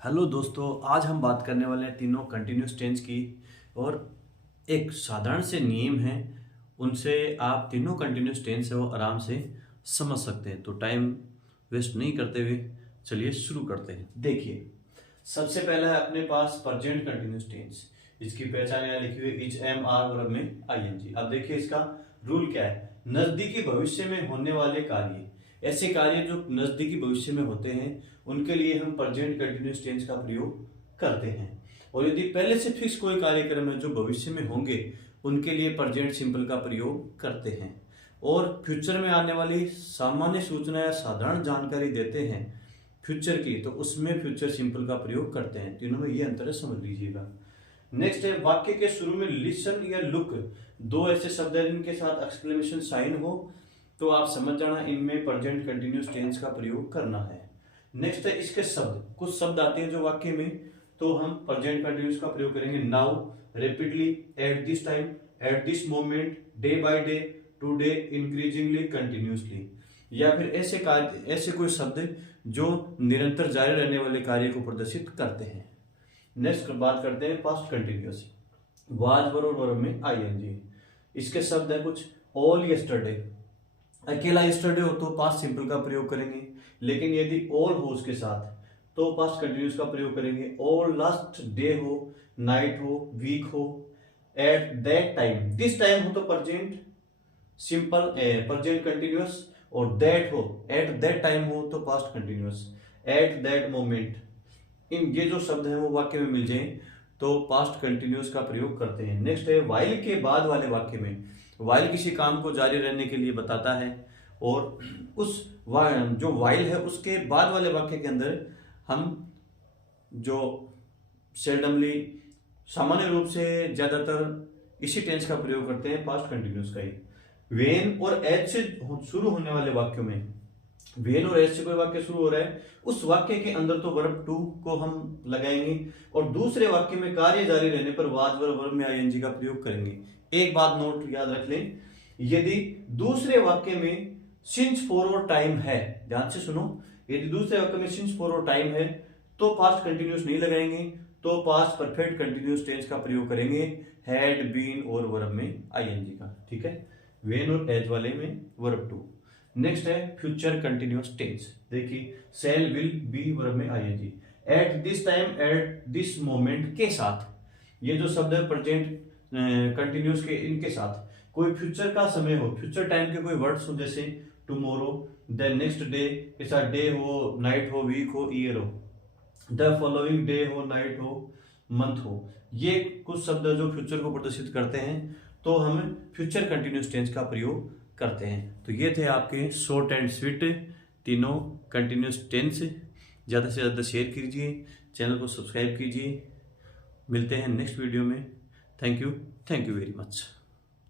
Hello दोस्तों, आज हम बात करने वाले हैं तीनों कंटिन्यूस टेंस की। और एक साधारण से नियम है, उनसे आप तीनों कंटिन्यूस टेंस है वो आराम से समझ सकते हैं। तो टाइम वेस्ट नहीं करते हुए चलिए शुरू करते हैं। देखिए, सबसे पहला है अपने पास प्रेजेंट कंटिन्यूस टेंस। इसकी पहचान यहाँ लिखी हुई इज एम आर वर्ब में आईएनजी। अब देखिए इसका रूल क्या है। नजदीकी भविष्य में होने वाले कार्य, ऐसे कार्य जो नजदीकी भविष्य में होते हैं उनके लिए हम प्रेजेंट कंटिन्यूस टेंस का प्रयोग करते हैं। और यदि पहले से फिक्स कोई कार्यक्रम है जो भविष्य में होंगे उनके लिए प्रेजेंट सिंपल का प्रयोग करते हैं। और फ्यूचर में आने वाली सामान्य सूचना या साधारण जानकारी देते हैं फ्यूचर की, तो उसमें फ्यूचर सिंपल का प्रयोग करते हैं। तीनों में ये अंतर है, समझ लीजिएगा। नेक्स्ट है वाक्य के शुरू में लिसन या लुक, दो ऐसे शब्द हैं जिनके साथ एक्सक्लेमेशन साइन हो तो आप समझ जाना इनमें प्रेजेंट कंटिन्यूस टेंस का प्रयोग करना है। नेक्स्ट है इसके शब्द, कुछ शब्द आते हैं जो वाक्य में, तो हम प्रेजेंट कंटिन्यूस का प्रयोग करेंगे। Now, rapidly, eight this time, at this moment, day by day, today, increasingly, continuously. या फिर ऐसे कोई शब्द जो निरंतर जारी रहने वाले कार्य को प्रदर्शित करते हैं। नेक्स्ट बात करते हैं पास्ट कंटिन्यूस। वाज वर्ब और वर्ब में आईएनजी। इसके शब्द है कुछ। ऑल यस्टरडे, अकेला यस्टरडे हो तो पास्ट सिंपल का प्रयोग करेंगे, लेकिन यदि ऑल हो उसके साथ तो पास्ट कंटिन्यूस का प्रयोग करेंगे। ऑल लास्ट डे हो, नाइट हो, वीक हो, at that time, this time हो तो प्रेजेंट सिंपल प्रेजेंट कंटिन्यूस, और दैट हो एट दैट टाइम हो तो past continuous, at that moment. इन ये जो शब्द हैं वो वाक्य में मिल जाएं तो पास्ट कंटिन्यूस का प्रयोग करते हैं। नेक्स्ट है वाइल के बाद वाले वाक्य में। वाइल किसी काम को जारी रहने के लिए बताता है, और उस जो वाइल है उसके बाद वाले वाक्य के अंदर हम जो सेल्डमली सामान्य रूप से ज्यादातर इसी टेंस का प्रयोग करते हैं, पास्ट कंटिन्यूस का ही। वेन और एज से शुरू होने वाले वाक्यों में, वेन और एज से कोई वाक्य शुरू हो रहा है उस वाक्य के अंदर तो वर्ब टू को हम लगाएंगे, और दूसरे वाक्य में कार्य जारी रहने पर वाज वर्ब में आईएनजी का प्रयोग करेंगे। एक बात नोट याद रख लें, यदि दूसरे वाक्य में सिंस फॉरवर्ड टाइम है, ध्यान से सुनो, यदि दूसरे वाक्य में सिंस फॉरवर्ड टाइम है तो पास्ट कंटिन्यूस नहीं लगाएंगे, तो पास्ट परफेक्ट कंटिन्यूस टेंस का प्रयोग करेंगे, हैड, बीन और वर्ब में आईएनजी का। ठीक है, वेन और एज वाले में वर्ब टू। नेक्स्ट है फ्यूचर कंटिन्यूस टेंस। देखिए, सेल, विल, बी वर्ब में ING. At this time, at this moment के साथ, ये जो शब्द है प्रेजेंट कंटिन्यूस के, इनके साथ कोई फ्यूचर का समय हो, फ्यूचर टाइम के कोई वर्ड्स हो जैसे टुमारो, द नेक्स्ट डे के साथ डे हो, नाइट हो, वीक हो, ईयर हो, द फॉलोइंग डे हो, नाइट हो, मंथ हो, ये कुछ शब्द जो फ्यूचर को प्रदर्शित करते हैं तो हम फ्यूचर कंटिन्यूस टेंस का प्रयोग करते हैं। तो ये थे आपके शॉर्ट एंड स्वीट तीनों कंटिन्यूस टेंस। ज़्यादा से ज़्यादा शेयर कीजिए, चैनल को सब्सक्राइब कीजिए। मिलते हैं नेक्स्ट वीडियो में। Thank you very much.